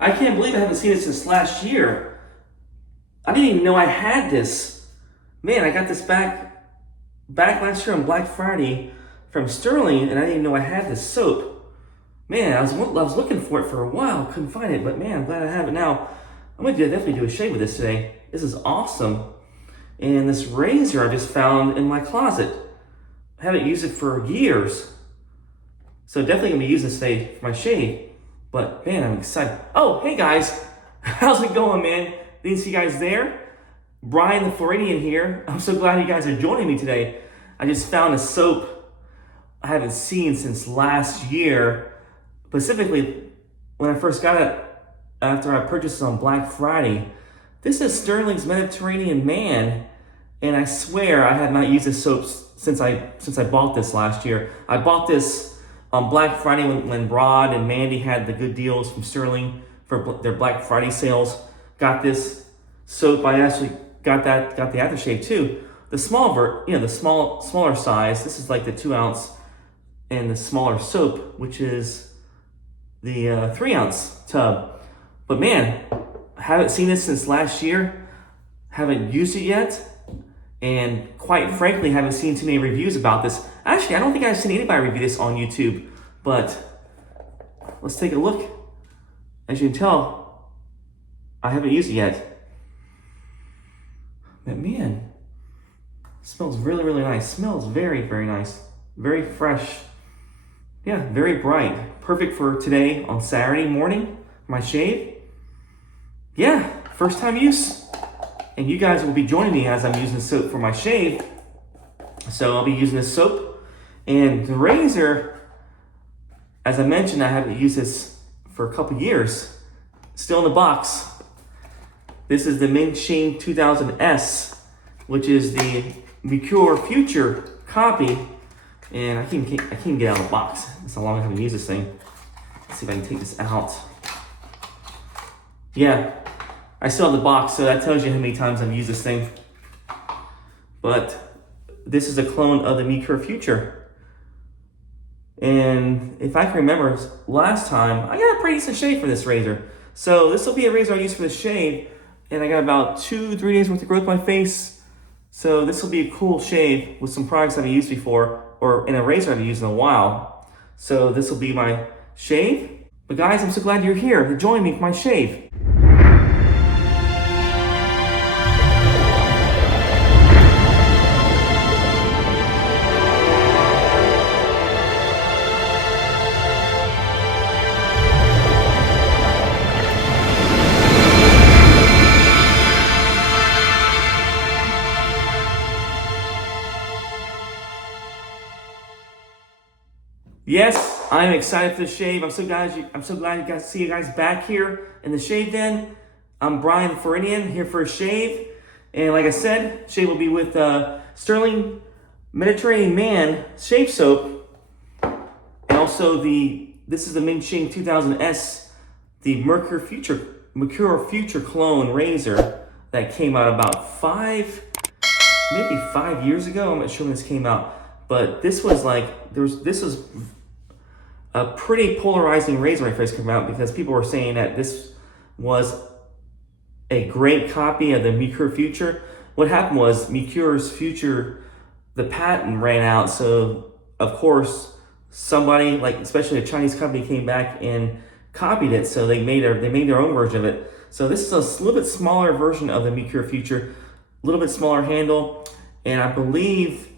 I can't believe I haven't seen it since last year. I didn't even know I had this. Man, I got this back last year on Black Friday from Stirling, and I didn't even know I had this soap. Man, I was looking for it for a while, couldn't find it, but man, I'm glad I have it now. I'm gonna definitely do a shave with this today. This is awesome. And this razor I just found in my closet. I haven't used it for years. So definitely gonna be using this today for my shave. But man, I'm excited. Oh, hey guys, how's it going, man? Didn't see you guys there? Brian the Floridian here. I'm so glad you guys are joining me today. I just found a soap I haven't seen since last year. Specifically, when I first got it after I purchased it on Black Friday. This is Stirling's Mediterranean Man, and I swear I have not used this soap since I bought this last year. I bought this on Black Friday when Rod and Mandy had the good deals from Stirling for their Black Friday sales. Got this soap. I actually got the Aftershave too. The smaller size. This is like the 2 ounce, and the smaller soap, which is the 3 ounce tub. But man, I haven't seen this since last year. Haven't used it yet. And quite frankly, haven't seen too many reviews about this. Actually, I don't think I've seen anybody review this on YouTube. But let's take a look. As you can tell, I haven't used it yet. But man, it smells really, really nice. Smells very, very nice. Very fresh. Yeah, very bright. Perfect for today on Saturday morning, my shave. Yeah, first time use. And you guys will be joining me as I'm using the soap for my shave. So I'll be using this soap. And the razor, as I mentioned, I haven't used this for a couple years. Still in the box. This is the Ming Shi 2000s, which is the Mercure Future copy. And I can't get out of the box. That's how long I haven't used this thing. Let's see if I can take this out. Yeah, I still have the box, so that tells you how many times I've used this thing. But this is a clone of the Mercure Future. And if I can remember, last time, I got a pretty decent shave for this razor. So this will be a razor I use for the shave. And I got about 2-3 days worth of growth on my face. So this will be a cool shave with some products I've used before, or in a razor I've used in a while. So this will be my shave. But guys, I'm so glad you're here to join me for my shave. Yes, I'm excited for the shave. I'm so glad you guys see you guys back here in the shave den. I'm Brian the Floridian here for a shave. And like I said, shave will be with Stirling Mediterranean Man shave soap. And also this is the Ming Shi 2000s, the Mercure Future clone razor that came out about maybe 5 years ago. I'm not sure when this came out. But this was this was a pretty polarizing razor when it first came out, because people were saying that this was a great copy of the Mercure Future. What happened was Mercure's Future, the patent ran out, so of course somebody, like especially a Chinese company, came back and copied it. So they made their own version of it. So this is a little bit smaller version of the Mercure Future, a little bit smaller handle, and I believe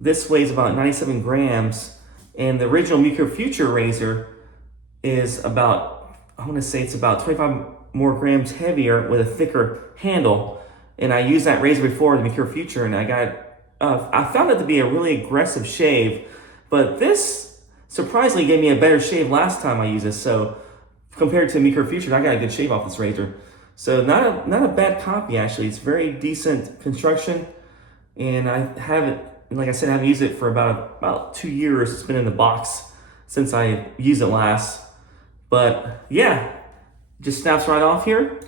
this weighs about 97 grams. And the original Mercure Future razor is about, I want to say it's about 25 more grams heavier with a thicker handle. And I used that razor before, the Mercure Future, and I found it to be a really aggressive shave. But this surprisingly gave me a better shave last time I used this. So compared to Mercure Future, I got a good shave off this razor. So not a bad copy, actually. It's very decent construction. And I haven't, like I said, I haven't used it for about 2 years. It's been in the box since I used it last. But yeah, just snaps right off here.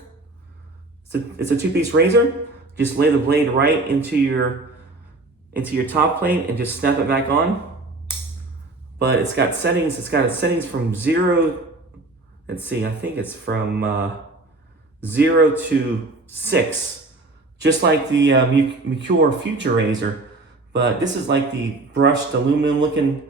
It's a 2-piece razor. Just lay the blade right into your top plate and just snap it back on. But it's got settings. It's got settings from 0 let's see, I think it's from 0 to 6, just like the Mercure Future razor. But this is like the brushed aluminum looking,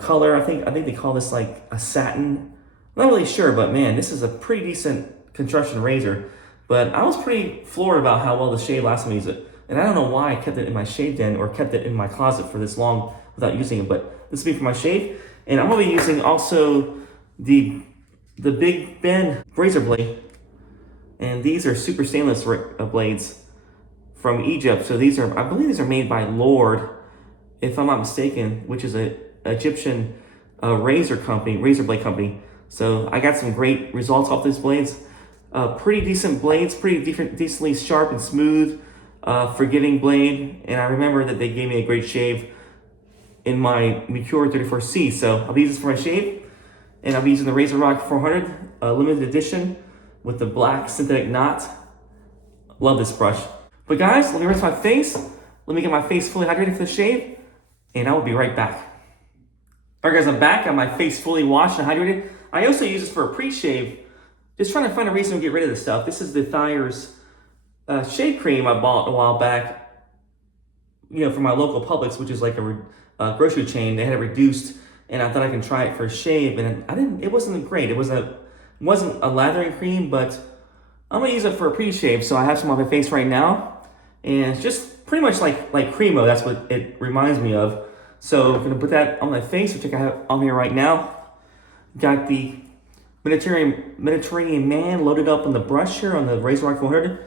color. I think they call this like a satin. I'm not really sure, but man, this is a pretty decent construction razor. But I was pretty floored about how well the shave lasts when I use it. And I don't know why I kept it in my shave den or kept it in my closet for this long without using it. But this will be for my shave. And I'm going to be using also the Big Ben razor blade. And these are super stainless blades from Egypt. So these are, I believe these are made by Lord, if I'm not mistaken, which is a Egyptian razor blade company. So I got some great results off these blades. Pretty decent blades, decently sharp and smooth, forgiving blade. And I remember that they gave me a great shave in my Mercure 34C. So I'll be using this for my shave. And I'll be using the RazoRock 400 limited edition with the black synthetic knot. Love this brush. But guys, let me rinse my face. Let me get my face fully hydrated for the shave. And I will be right back. All right guys, I'm back. I have my face fully washed and hydrated. I also use this for a pre-shave. Just trying to find a reason to get rid of this stuff. This is the Thayer's shave cream I bought a while back, from my local Publix, which is like a grocery chain. They had it reduced, and I thought I can try it for a shave, and it wasn't great. It wasn't a lathering cream, but I'm gonna use it for a pre-shave. So I have some on my face right now, and it's just pretty much like Cremo. That's what it reminds me of. So I'm gonna put that on my face, which I have on here right now. Got the Mediterranean Man loaded up on the brush here on the RazoRock 400.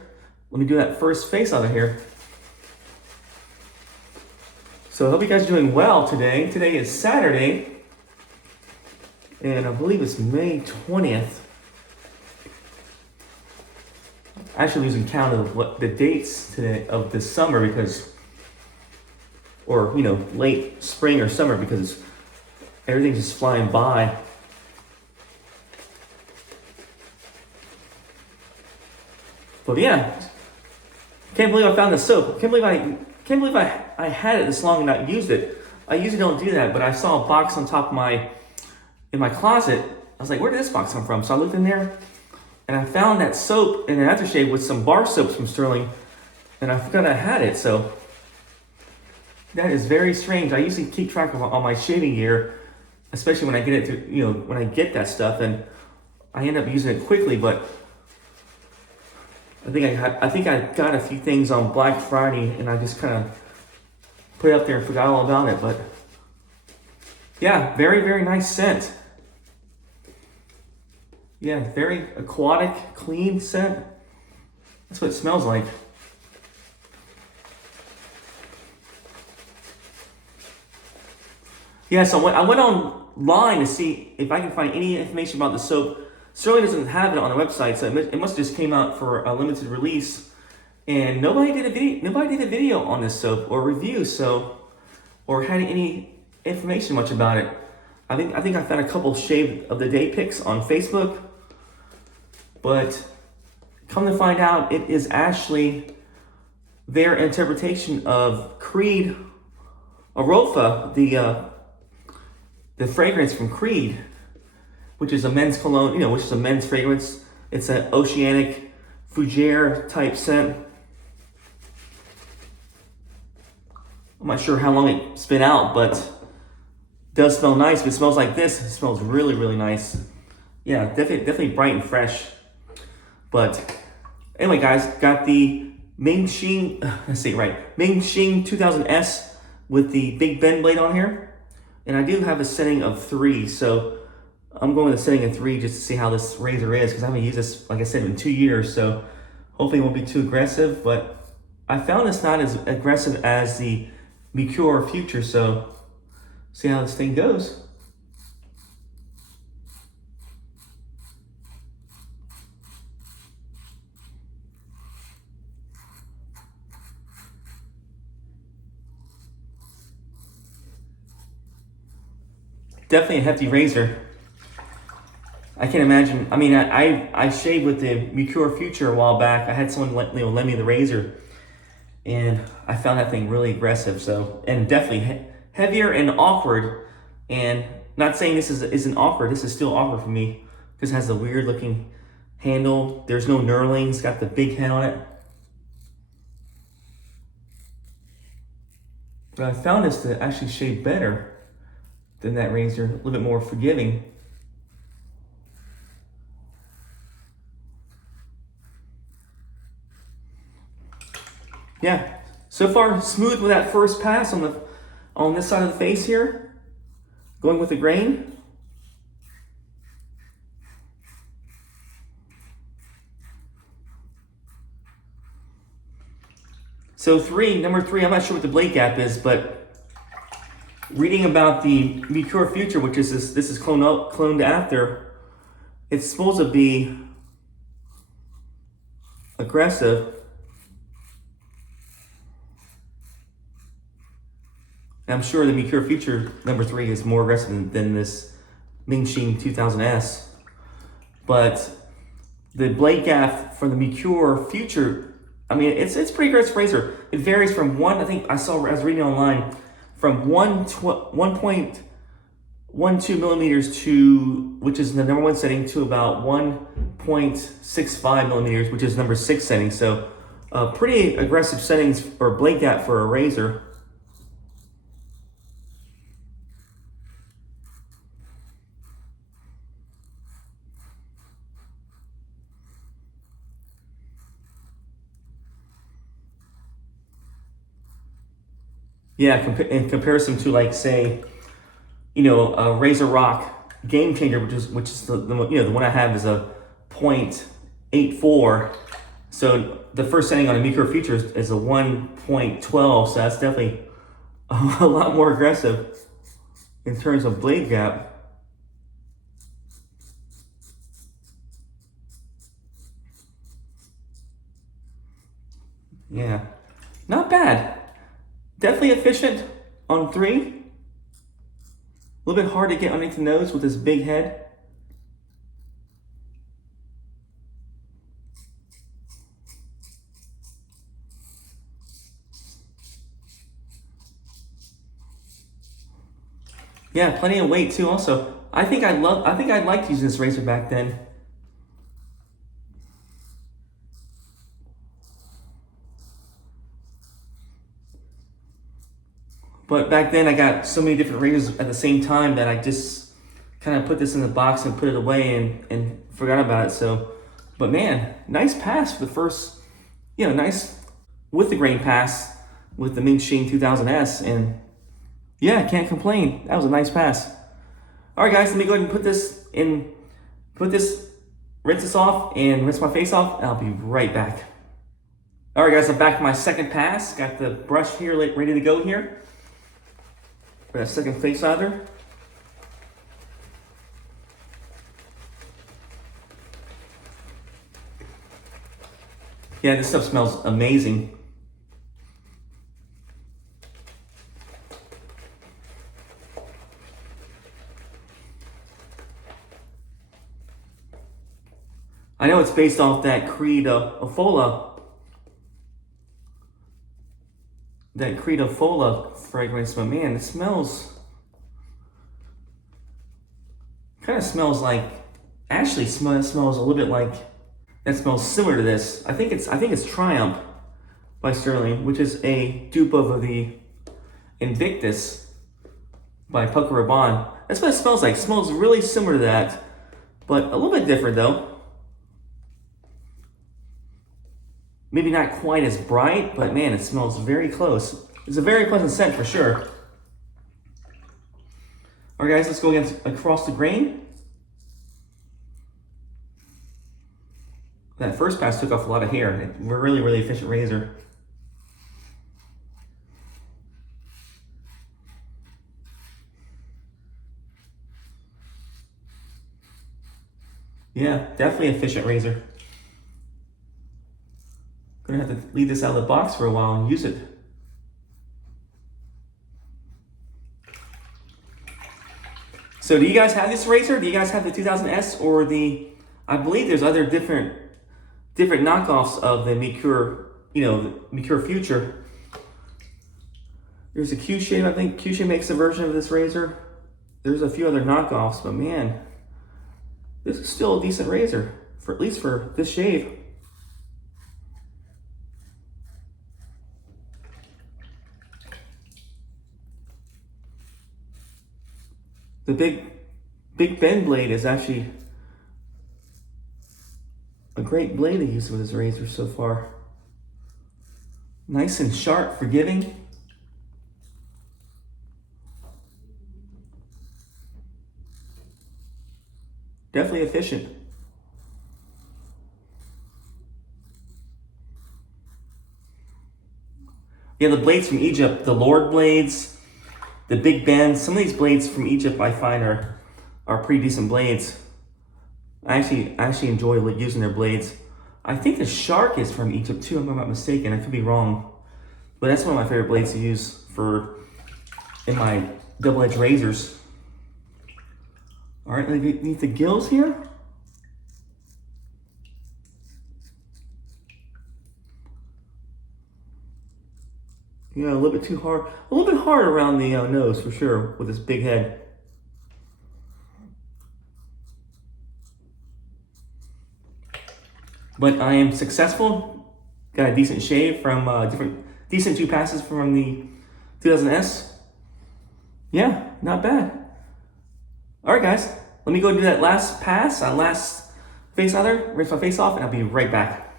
Let me do that first face out of here. So I hope you guys are doing well today. Today is Saturday, and I believe it's May 20th. Actually losing count of what the dates today of this summer late spring or summer, because everything's just flying by. But yeah, can't believe I found the soap. Can't believe I had it this long and not used it. I usually don't do that, but I saw a box on top of in my closet. I was like, where did this box come from? So I looked in there, and I found that soap in an aftershave with some bar soaps from Stirling, and I forgot I had it. So that is very strange. I usually keep track of all my shaving gear, especially when I get it when I get that stuff, and I end up using it quickly, but I think I got a few things on Black Friday, and I just kind of put it up there and forgot all about it. But yeah, very, very nice scent. Yeah, very aquatic, clean scent. That's what it smells like. Yeah, so I went online to see if I can find any information about the soap. Stirling doesn't have it on the website, so it must have just came out for a limited release, and nobody did a video on this soap or review, or had any information much about it. I think I found a couple shave of the day pics on Facebook, but come to find out, it is actually their interpretation of Creed Arofa, the fragrance from Creed, which is a men's cologne, which is a men's fragrance. It's an oceanic fougere type scent. I'm not sure how long it's been out, but it does smell nice. If it smells like this, it smells really, really nice. Yeah, definitely bright and fresh. But anyway, guys, got the Ming Shi 2000s with the Big Ben blade on here. And I do have a setting of 3, so I'm going with a setting of 3 just to see how this razor is, because I haven't used this, like I said, in 2 years, so hopefully it won't be too aggressive. But I found it's not as aggressive as the Mercure Future, so see how this thing goes. Definitely a hefty razor. I can't imagine. I mean, I shaved with the Mercure Future a while back. I had someone lend me the razor, and I found that thing really aggressive. So, and definitely heavier and awkward. And not saying this isn't awkward. This is still awkward for me because it has a weird looking handle. There's no knurling. It's got the big head on it. But I found this to actually shave better than that razor, a little bit more forgiving. Yeah, so far smooth with that first pass on this side of the face here. Going with the grain. So number three, I'm not sure what the blade gap is, but reading about the Mercure Future, which is this is cloned after, it's supposed to be aggressive. I'm sure the Mercure Future number 3 is more aggressive than this Ming Shi 2000s. But the blade gap for the Mercure Future, I mean, it's pretty aggressive razor. It varies from I was reading online, from 1.12 millimeters to, which is the number 1 setting, to about 1.65 millimeters, which is number 6 setting. So pretty aggressive settings or blade gap for a razor. Yeah, in comparison to, like, say, a RazoRock Game Changer, which is the one I have is a 0.84. So the first setting on a Mercure Future is a 1.12. So that's definitely a lot more aggressive in terms of blade gap. Yeah, not bad. Definitely efficient on 3. A little bit hard to get underneath the nose with this big head. Yeah, plenty of weight too also. I think I liked using this razor back then. But back then I got so many different razors at the same time that I just kind of put this in the box and put it away and forgot about it. So, but man, nice pass for the first, nice with the grain pass with the Ming Shi 2000s. And yeah, can't complain. That was a nice pass. All right, guys, let me go ahead and rinse this off and rinse my face off. I'll be right back. All right, guys, I'm back for my second pass. Got the brush here ready to go here for that second face lather. Yeah, this stuff smells amazing. I know it's based off that Creed Fola fragrance, but man, it smells like, actually smells a little bit like, that smells similar to this. I think it's Triumph by Stirling, which is a dupe of the Invictus by Pucker Rabanne. That's what it smells like. It smells really similar to that, but a little bit different though. Maybe not quite as bright, but man, it smells very close. It's a very pleasant scent for sure. All right, guys, let's go across the grain. That first pass took off a lot of hair. We're really, really efficient razor. Yeah, definitely efficient razor. Gonna have to leave this out of the box for a while and use it. So do you guys have this razor? Do you guys have the 2000s or I believe there's other different knockoffs of the Mercure, the Mercure Future. There's a Q-Shave, I think Q-Shave makes a version of this razor. There's a few other knockoffs, but man, this is still a decent razor, for at least for this shave. The Big Bend blade is actually a great blade to use with this razor so far. Nice and sharp, forgiving. Definitely efficient. Yeah, the blades from Egypt, the Lord blades, the Big Bend, some of these blades from Egypt I find are pretty decent blades. I actually enjoy using their blades. I think the Shark is from Egypt too, if I'm not mistaken. I could be wrong. But that's one of my favorite blades to use in my double-edged razors. All right, underneath the gills here. Yeah, a little bit too hard. A little bit hard around the nose for sure with this big head. But I am successful. Got a decent shave from decent 2 passes from the 2000s. Yeah, not bad. All right, guys, let me go do that last pass, last face either, rinse my face off, and I'll be right back.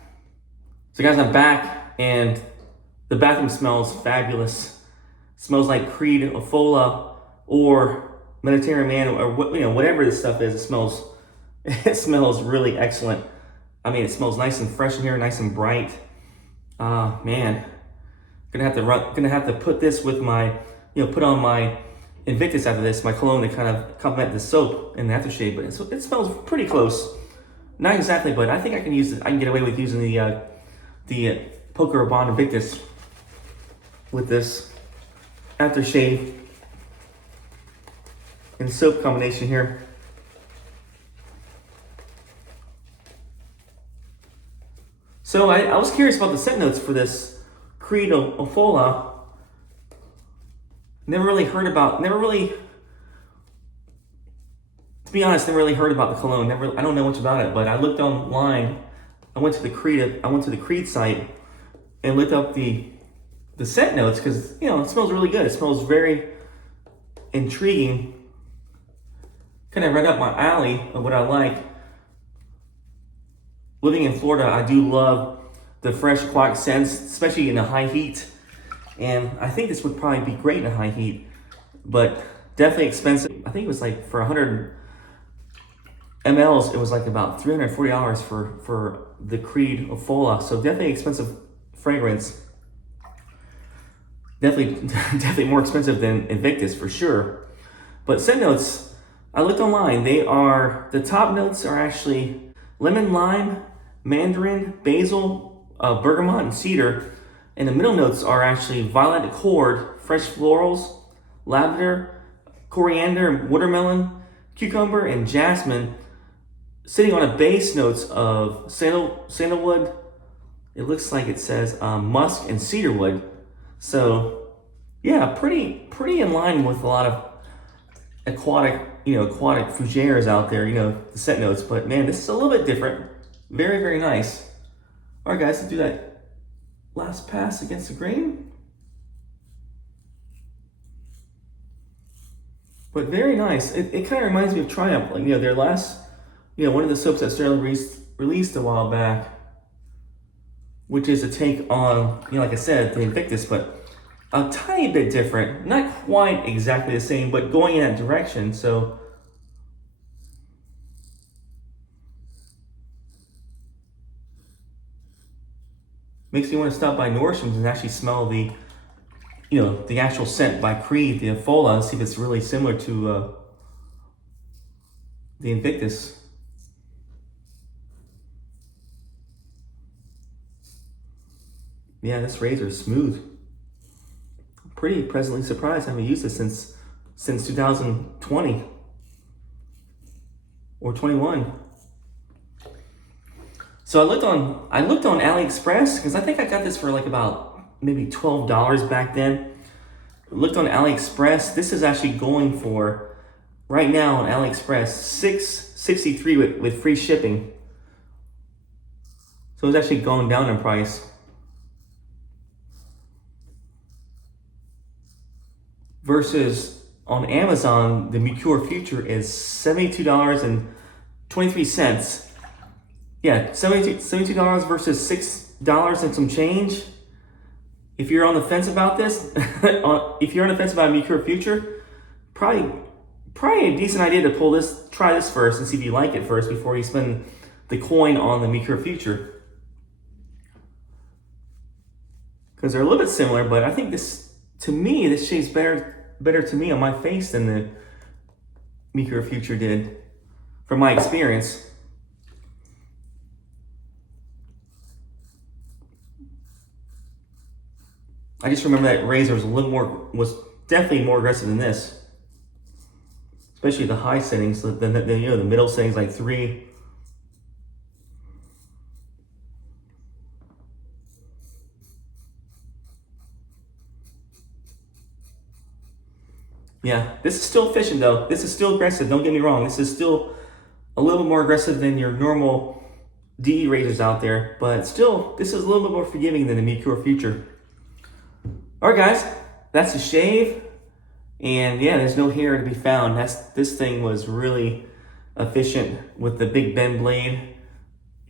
So guys, I'm back, and the bathroom smells fabulous. Smells like Creed, Ofola, or Mediterranean Man, or whatever this stuff is. It smells really excellent. I mean, it smells nice and fresh in here, nice and bright. Man, gonna have to put this with my, put on my Invictus after this, my cologne, to kind of complement the soap and the aftershave. But it smells pretty close. Not exactly, but I think I can use it. I can get away with using the Poker Bond Invictus with this aftershave and soap combination here. So I was curious about the scent notes for this Creed Ofola. To be honest, never really heard about the cologne. I don't know much about it, but I looked online. I went to the Creed site and looked up the scent notes because it smells really good. It smells very intriguing. Kind of right up my alley of what I like. Living in Florida, I do love the fresh aquatic scents, especially in the high heat. And I think this would probably be great in a high heat, but definitely expensive. I think it was like for 100 mLs, it was like about $340 for the Creed Ofola. So definitely expensive fragrance. Definitely more expensive than Invictus for sure. But scent notes, I looked online. The top notes are actually lemon, lime, mandarin, basil, bergamot, and cedar. And the middle notes are actually violet accord, fresh florals, lavender, coriander, watermelon, cucumber, and jasmine, sitting on a base notes of sandalwood. It looks like it says musk and cedarwood. So yeah, pretty in line with a lot of aquatic fougères out there, the scent notes. But man, this is a little bit different. Very, very nice. All right, guys, let's do that last pass against the grain. But very nice. It kind of reminds me of Triumph, like their last, one of the soaps that Stirling released a while back, which is a take on, like I said, the Invictus, but a tiny bit different. Not quite exactly the same, but going in that direction. So makes me want to stop by Nordstrom's and actually smell the actual scent by Creed, the Ofola, and see if it's really similar to the Invictus. Yeah, this razor is smooth. I'm pretty pleasantly surprised I haven't used this since 2020 or 21. So I looked on AliExpress because I think I got this for like about maybe $12 back then. I looked on AliExpress. This is actually going for right now on AliExpress, $663 with free shipping. So it's actually going down in price. Versus on Amazon, the Mercure Future is $72.23. Yeah, $72 versus $6 and some change. If you're on the fence about this, if you're on the fence about Mercure Future, probably a decent idea to try this first and see if you like it first before you spend the coin on the Mercure Future. Because they're a little bit similar, but I think this shade's better to me on my face than the Mercure Future did, from my experience. I just remember that razor was definitely more aggressive than this, especially the high settings. The middle settings like 3. Yeah, this is still efficient though. This is still aggressive. Don't get me wrong. This is still a little bit more aggressive than your normal DE razors out there, but still, this is a little bit more forgiving than the Mercure Future. All right, guys, that's the shave, and yeah, there's no hair to be found. This thing was really efficient with the Big Bend blade.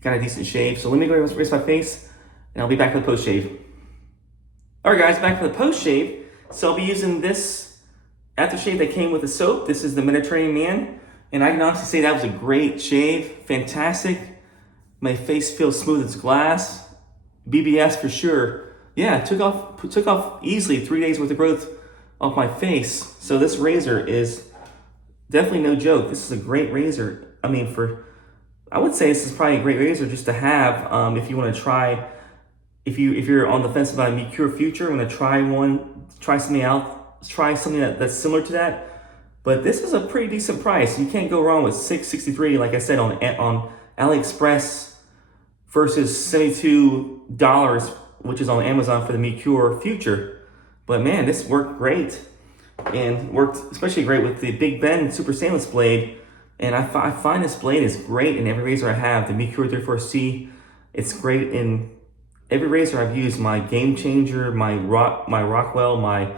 Got a decent shave. So let me go ahead and rinse my face, and I'll be back for the post shave. All right, guys, back for the post shave. So I'll be using this aftershave that came with the soap. This is the Mediterranean Man, and I can honestly say that was a great shave. Fantastic. My face feels smooth as glass. BBS for sure. Yeah, took off easily 3 days worth of growth off my face. So this razor is definitely no joke. This is a great razor. I mean, I would say this is probably a great razor just to have if you want to try. If you're on the fence about a Mercure Future, I'm gonna try something out, try something that's similar to that. But this is a pretty decent price. You can't go wrong with $663, like I said, on AliExpress versus $72, which is on Amazon for the Mercure Future. But man, this worked great, and worked especially great with the Big Bend Super Stainless blade. And I find this blade is great in every razor I have. The Mercure 34C, it's great in every razor I've used. My Game Changer, my Rockwell, my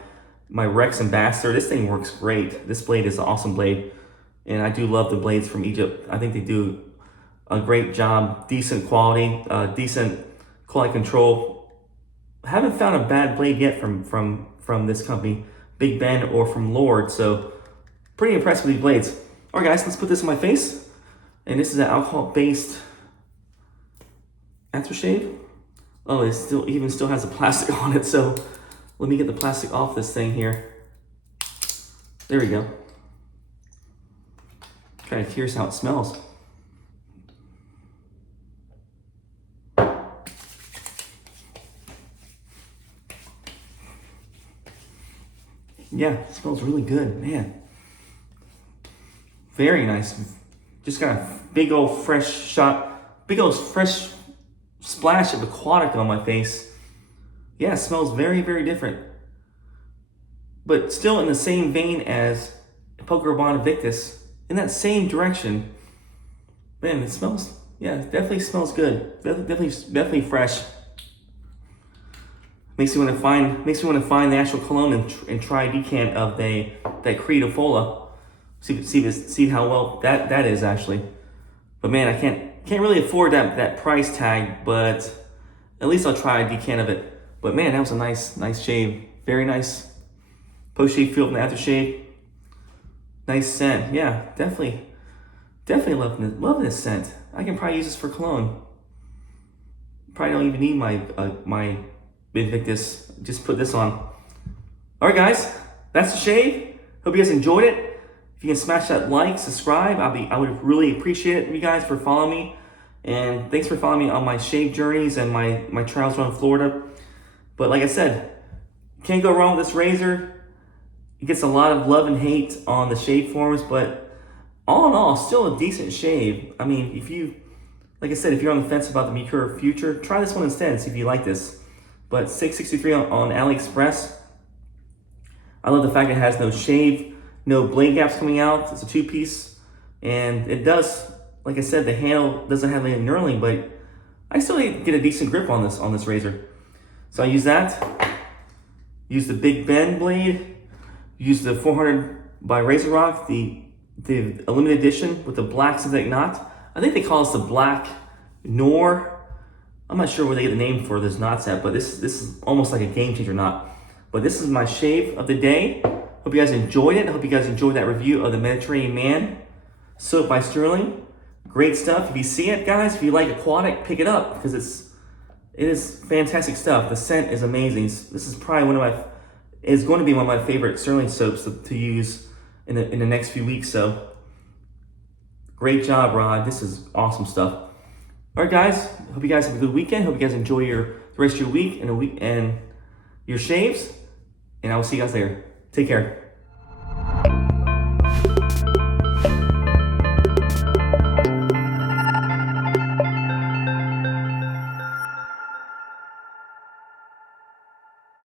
Rex Ambassador. This thing works great. This blade is an awesome blade, and I do love the blades from Egypt. I think they do a great job, decent quality, decent quality control. Haven't found a bad blade yet from this company, Big Bend or from Lord. So pretty impressed with these blades. All right, guys, let's put this on my face. And this is an alcohol-based aftershave. Oh, it still has a plastic on it. So let me get the plastic off this thing here. There we go. Kind of curious how it smells. Yeah, it smells really good, man. Very nice. Just got a big old fresh splash of aquatic on my face. Yeah, it smells very, very different. But still in the same vein as Poker Urbana Victus, in that same direction. Man, it smells, yeah, it definitely smells good. Definitely fresh. Makes me want to find the actual cologne and try a decant of that Creed Fola. See how well that is actually. But man, I can't really afford that price tag, but at least I'll try a decant of it. But man, that was a nice shave. Very nice post shave feel from the aftershave. Nice scent. Yeah, definitely loving this scent. I can probably use this for cologne. Probably don't even need my Invictus. Just put this on. All right, guys, that's the shave. Hope you guys enjoyed it. If you can smash that like, subscribe, I would really appreciate it. You guys for following me, and thanks for following me on my shave journeys and my trials around Florida. But like I said, can't go wrong with this razor. It gets a lot of love and hate on the shave forums, but all in all, still a decent shave. I mean, like I said, if you're on the fence about the Mercure Future, try this one instead and see if you like this. But $663 on AliExpress. I love the fact it has no shave no blade gaps coming out. It's a 2-piece, and it does, like I said, the handle doesn't have any knurling, but I still get a decent grip on this razor. So I use that. Use the Big Bend blade. Use the 400 by RazoRock, the limited edition with the black synthetic knot. I think they call this the Black Nor. I'm not sure where they get the name for this knots at, but this is almost like a game changer knot. But this is my shave of the day. Hope you guys enjoyed it. I hope you guys enjoyed that review of the Mediterranean Man soap by Stirling. Great stuff. If you see it, guys, if you like aquatic, pick it up because it is fantastic stuff. The scent is amazing. This is probably going to be one of my favorite Stirling soaps to use in the next few weeks. So great job, Rod. This is awesome stuff. All right, guys. Hope you guys have a good weekend. Hope you guys enjoy the rest of your week and your shaves. And I will see you guys later. Take care.